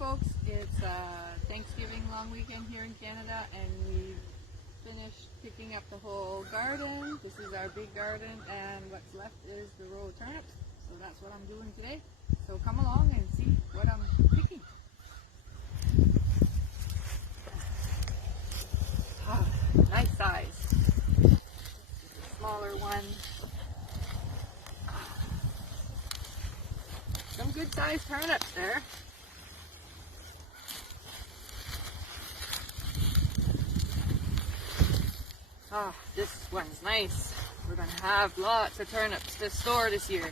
folks, it's Thanksgiving long weekend here in Canada, and we finished picking up the whole garden. This is our big garden, and what's left is the row of turnips. So that's what I'm doing today. So come along and see what I'm picking. Ah, nice size. Smaller one. Some good sized turnips there. Ah, this one's nice. We're going to have lots of turnips to store this year.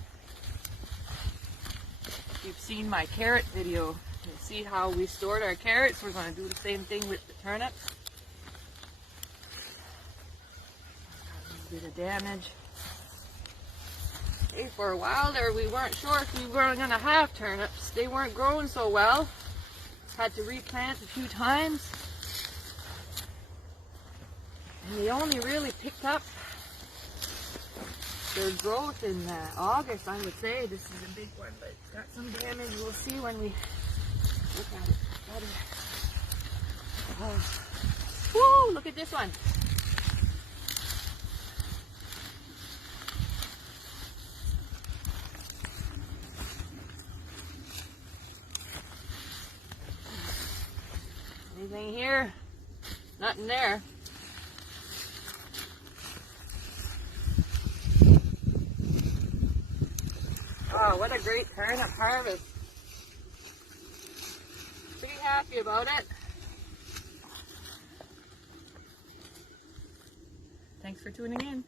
If you've seen my carrot video, you'll see how we stored our carrots. We're going to do the same thing with the turnips. A bit of damage. Okay, for a while there we weren't sure if we were going to have turnips. They weren't growing so well. Had to replant a few times. And they only really picked up their growth in August, I would say. This is a big one, but it's got some damage. We'll see when we look at it better. Oh. Woo! Look at this one. Anything here? Nothing there. Oh, what a great turnip harvest. Pretty happy about it. Thanks for tuning in.